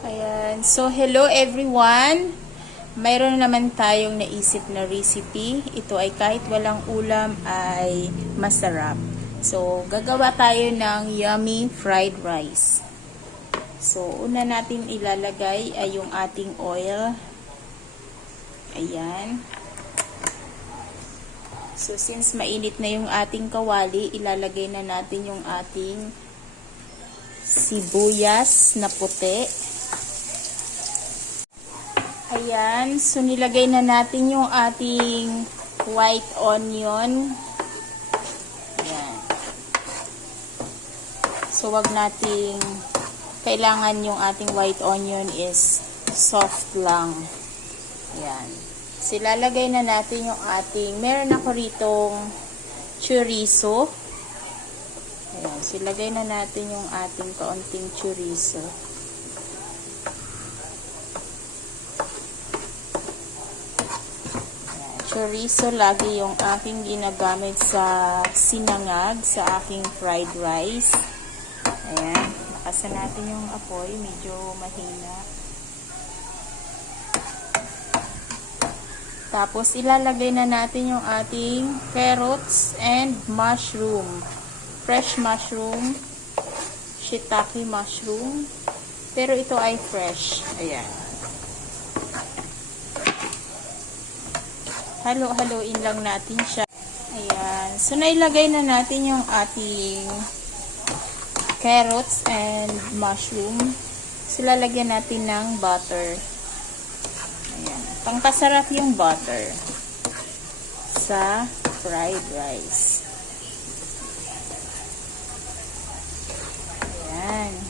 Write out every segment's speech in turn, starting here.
Ayan. So, hello everyone. Mayroon naman tayong naisip na recipe. Ito ay kahit walang ulam ay masarap. So, gagawa tayo ng yummy fried rice. So, una natin ilalagay ay yung ating oil. Ayan. So, since mainit na yung ating kawali, ilalagay na natin yung ating sibuyas na puti. Ayan. So, nilagay na natin yung ating white onion. Ayan. So, wag nating kailangan yung ating white onion is soft lang. Ayan. So, ilalagay na natin yung ating, meron ako ritong chorizo. Ayan. So, ilagay na natin yung ating kaunting chorizo. Chorizo lagi yung aking ginagamit sa sinangag, sa aking fried rice. Ayan. Nakasan natin yung apoy. Medyo mahina. Tapos, ilalagay na natin yung ating carrots and mushroom. Fresh mushroom. Shiitake mushroom. Pero ito ay fresh. Ayan. Halo-haloin lang natin siya. Ayan. So, nailagay na natin yung ating carrots and mushroom. So, lalagyan natin ng butter. Ayan. Pangpasarap yung butter sa fried rice. Ayan.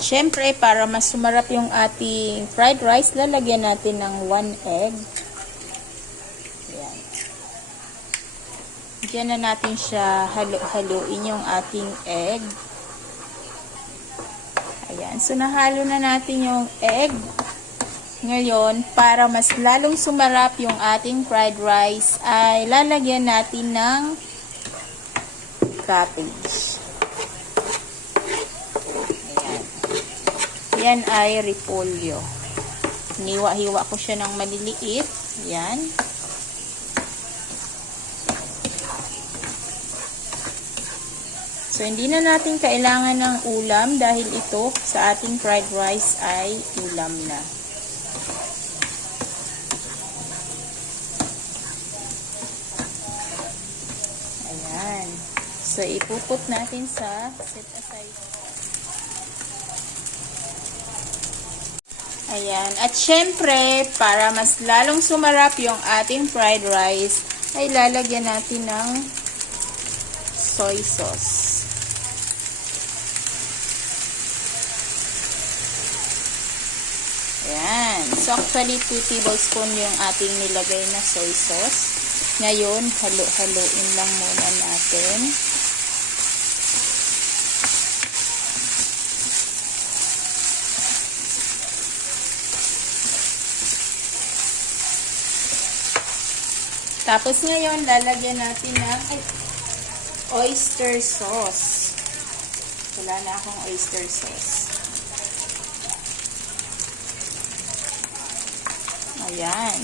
At syempre, para mas sumarap yung ating fried rice, lalagyan natin ng 1 egg. Ayan. Diyan na natin siya halo-haluin yung ating egg. Ayan. So, nahalo na natin yung egg. Ngayon, para mas lalong sumarap yung ating fried rice, ay lalagyan natin ng cabbage. Ayan. Yan ay repolyo. Niwa-hiwa ko siya ng maliliit. Yan. So, hindi na natin kailangan ng ulam dahil ito sa ating fried rice ay ulam na. Ayan. So, ipuput natin sa set aside. Ayan. At syempre, para mas lalong sumarap yung ating fried rice, ay lalagyan natin ng soy sauce. Ayan. So, actually, 2 tablespoon yung ating nilagay na soy sauce. Ngayon, halo-haloin lang muna natin. Tapos ngayon, lalagyan natin ng oyster sauce. Wala na akong oyster sauce. Ayan.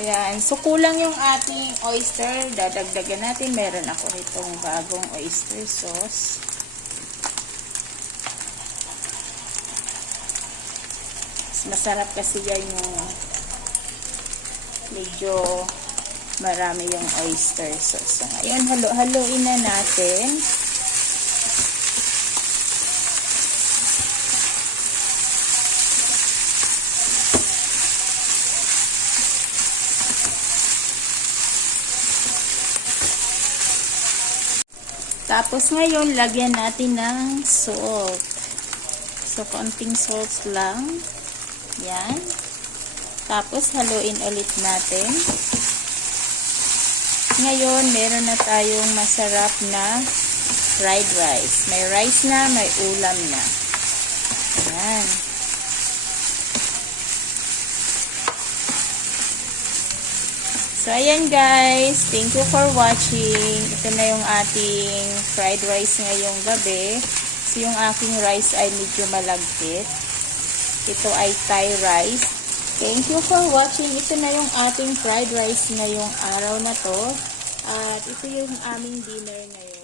Ayan. So, kulang yung ating oyster. Dadagdagan natin. Meron ako itong bagong oyster sauce. Mas masarap kasi yan yung medyo marami yung oyster sauce. So, ngayon, halo-haloin na natin. Tapos ngayon, lagyan natin ng salt. So, konting salt lang. Yan. Tapos, haluin ulit natin. Ngayon, meron na tayong masarap na fried rice. May rice na, may ulam na. Ayan. So, ayan guys. Thank you for watching. Ito na yung ating fried rice ngayong gabi. So, yung aking rice ay medyo malagkit. Ito ay Thai rice. Thank you for watching. Ito na yung ating fried rice ngayong araw na to. At ito yung aming dinner ngayon.